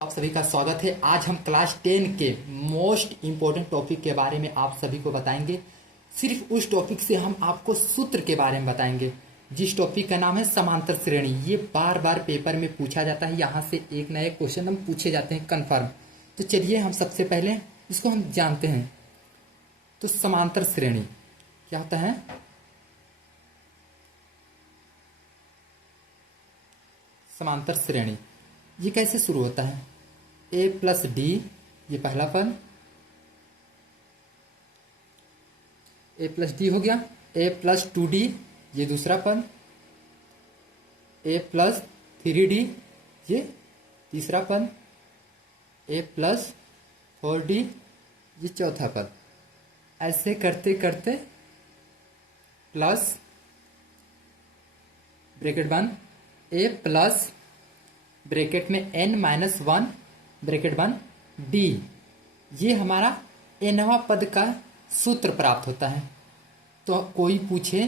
आप सभी का स्वागत है। आज हम क्लास 10 के मोस्ट इम्पोर्टेंट टॉपिक के बारे में आप सभी को बताएंगे। सिर्फ उस टॉपिक से हम आपको सूत्र के बारे में बताएंगे, जिस टॉपिक का नाम है समांतर श्रेणी। ये बार बार पेपर में पूछा जाता है, यहाँ से एक ना एक क्वेश्चन हम पूछे जाते हैं कन्फर्म। तो चलिए हम सबसे पहले इसको हम जानते हैं। तो समांतर श्रेणी क्या होता है? समांतर श्रेणी ये कैसे शुरू होता है? a प्लस डी, ये पहला पद, a प्लस डी हो गया। a प्लस 2d, ये दूसरा पद। a प्लस 3d, ये तीसरा पद। a प्लस 4d, ये चौथा पद। ऐसे करते करते प्लस ब्रैकेट बंद a प्लस ब्रैकेट में n-1 ब्रैकेट बंद d, ये हमारा nवां पद का सूत्र प्राप्त होता है। तो कोई पूछे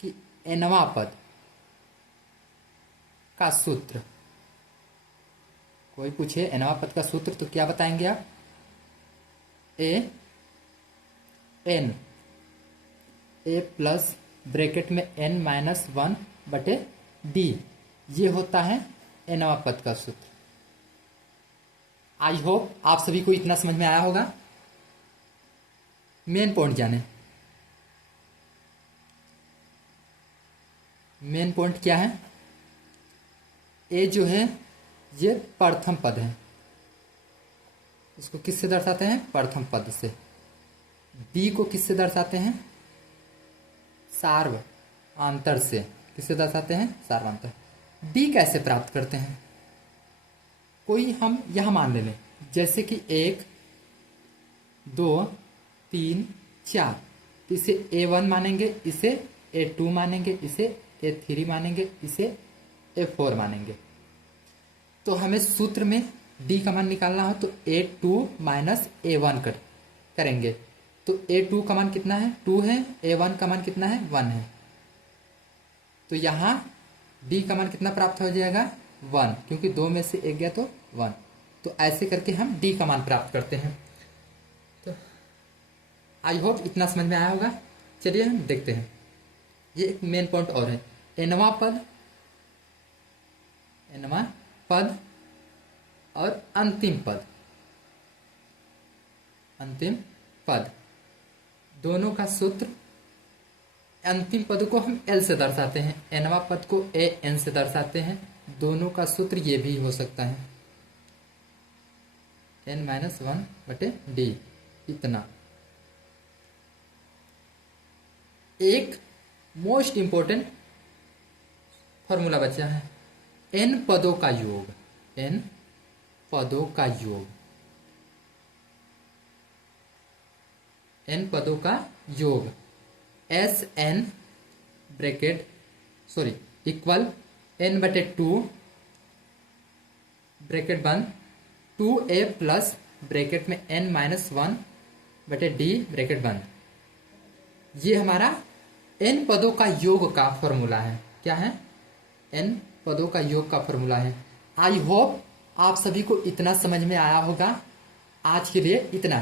कि nवां पद का सूत्र, कोई पूछे nवां पद का सूत्र, तो क्या बताएंगे आप? a प्लस ब्रैकेट में n-1 बटे d, ये होता है nवां पद का सूत्र। आई होप आप सभी को इतना समझ में आया होगा। मेन पॉइंट जाने। मेन पॉइंट क्या है? ए जो है ये प्रथम पद है, इसको किससे दर्शाते हैं? प्रथम पद से। बी को किससे दर्शाते हैं? सार्वआंतर से। किससे दर्शाते हैं? सार्वआंतर। डी कैसे प्राप्त करते हैं? कोई हम यह मान ले लें, जैसे कि 1 2 3 4, इसे A1 मानेंगे, इसे A2 मानेंगे, इसे A3 मानेंगे, इसे A4 मानेंगे। तो हमें सूत्र में D का मान निकालना हो तो A2 माइनस A1 करेंगे। तो A2 का मान कितना है? 2 है। A1 का मान कितना है? 1 है। तो यहाँ D का मान कितना प्राप्त हो जाएगा? 1, क्योंकि 2 में से 1 गया तो 1। तो ऐसे करके हम D का मान प्राप्त करते हैं। तो आई होप इतना समझ में आया होगा। चलिए हम देखते हैं। ये एक मेन पॉइंट और है। nवां पद और अंतिम पद दोनों का सूत्र। अंतिम पद को हम L से दर्शाते हैं, nवां पद को AN से दर्शाते हैं। दोनों का सूत्र ये भी हो सकता है, n-1 बटे d। इतना एक मोस्ट इंपोर्टेंट फॉर्मूला बचा है, n पदों का योग। n पदों का योग, n पदों का योग SN ब्रैकेट इक्वल n बटे 2 ब्रैकेट बंद 2a प्लस ब्रैकेट में n-1 बटे d ब्रैकेट बंद। ये हमारा n पदों का योग का फॉर्मूला है। क्या है? n पदों का योग का फॉर्मूला है। आई होप आप सभी को इतना समझ में आया होगा। आज के लिए इतना।